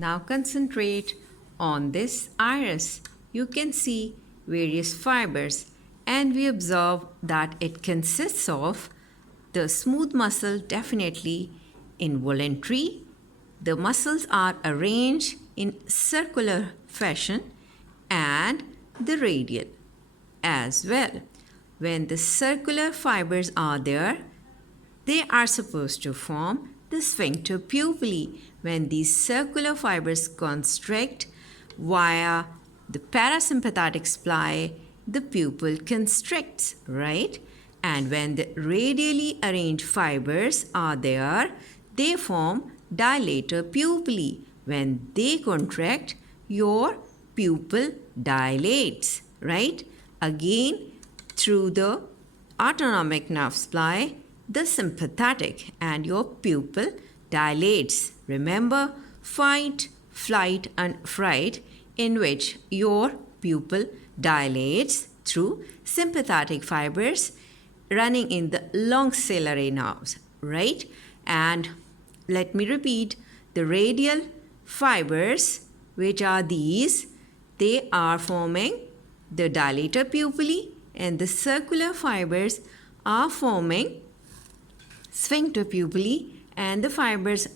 Now concentrate on this iris. You can see various fibers, and we observe that it consists of the smooth muscle, definitely involuntary. The muscles are arranged in circular fashion, and the radial as well. When the circular fibers are there, they are supposed to form the sphincter pupillae. When these circular fibers constrict via the parasympathetic supply, the pupil constricts, right? And when the radially arranged fibers are there, they form dilator pupillae. When they contract, your pupil dilates, right? Again, through the autonomic nerve supply, the sympathetic, and your pupil dilates. Remember, fight, flight, and fright, in which your pupil dilates through sympathetic fibers running in the long ciliary nerves, right? And let me repeat, the radial fibers, which are these, they are forming the dilator pupillae, and the circular fibers are forming sphincter pupillae, and the fibers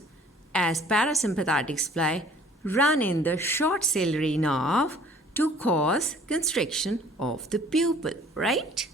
as parasympathetic supply run in the short ciliary nerve to cause constriction of the pupil, right?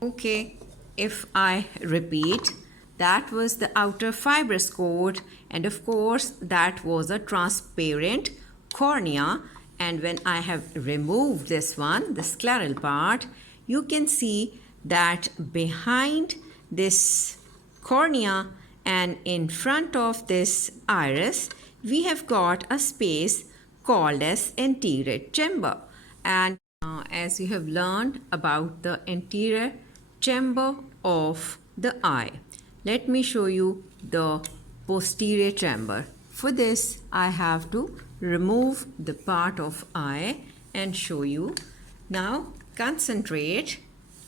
Okay, if I repeat, that was the outer fibrous coat, and of course that was a transparent cornea. And when I have removed this one, the scleral part, you can see that behind this cornea and in front of this iris, we have got a space called as anterior chamber. And as you have learned about the anterior chamber of the eye, let me show you the posterior chamber. For this, I have to remove the part of eye and show you. Now concentrate.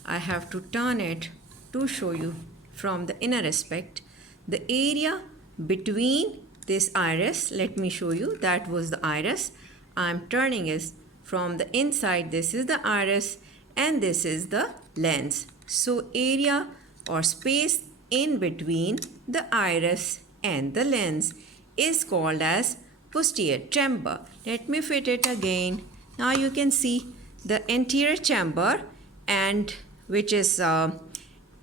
I have to turn it to show you from the inner aspect. The area between this iris, let me show you, that was the iris. I'm turning it from the inside. This is the iris and this is the lens. So area or space in between the iris and the lens is called as posterior chamber. Let me fit it again. Now you can see the anterior chamber, and which is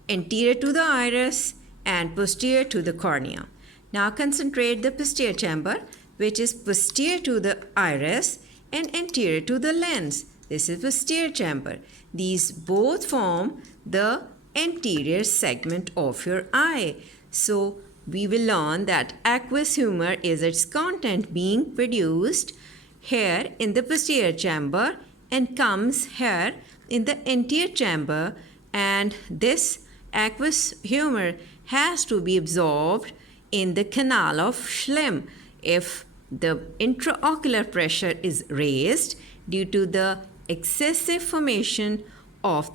anterior to the iris and posterior to the cornea. Now concentrate the posterior chamber, which is posterior to the iris and anterior to the lens. This is posterior chamber. These both form the anterior segment of your eye. So we will learn that aqueous humor is its content being produced here in the posterior chamber and comes here in the anterior chamber, and this aqueous humor has to be absorbed in the canal of Schlemm. If the intraocular pressure is raised due to the excessive formation of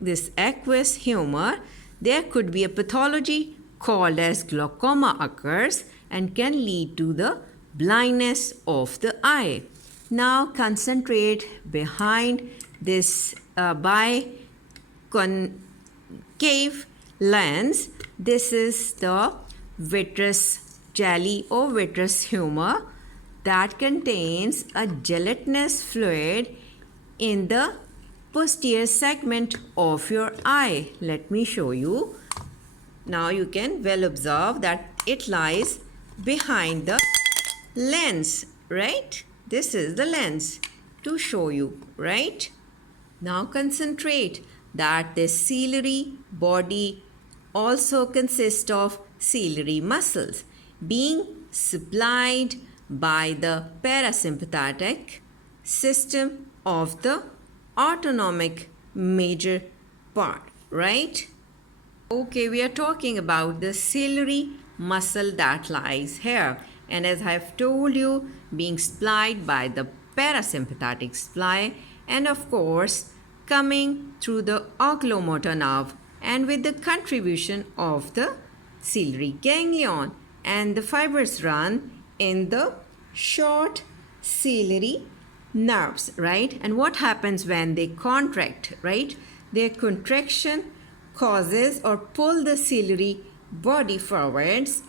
this aqueous humor, there could be a pathology called as glaucoma occurs and can lead to the blindness of the eye. Now concentrate behind this biconcave lens. This is the vitreous jelly or vitreous humor that contains a gelatinous fluid in the posterior segment of your eye. Let me show you. Now you can well observe that it lies behind the lens, right? This is the lens to show you, right? Now concentrate that this ciliary body also consists of ciliary muscles being supplied by the parasympathetic system of the autonomic major part, right? Okay, we are talking about the ciliary muscle that lies here, and as I have told you, being supplied by the parasympathetic supply, and of course coming through the oculomotor nerve and with the contribution of the ciliary ganglion, and the fibers run in the short ciliary nerves, right? And what happens when they contract, right? Their contraction causes or pull the ciliary body forwards,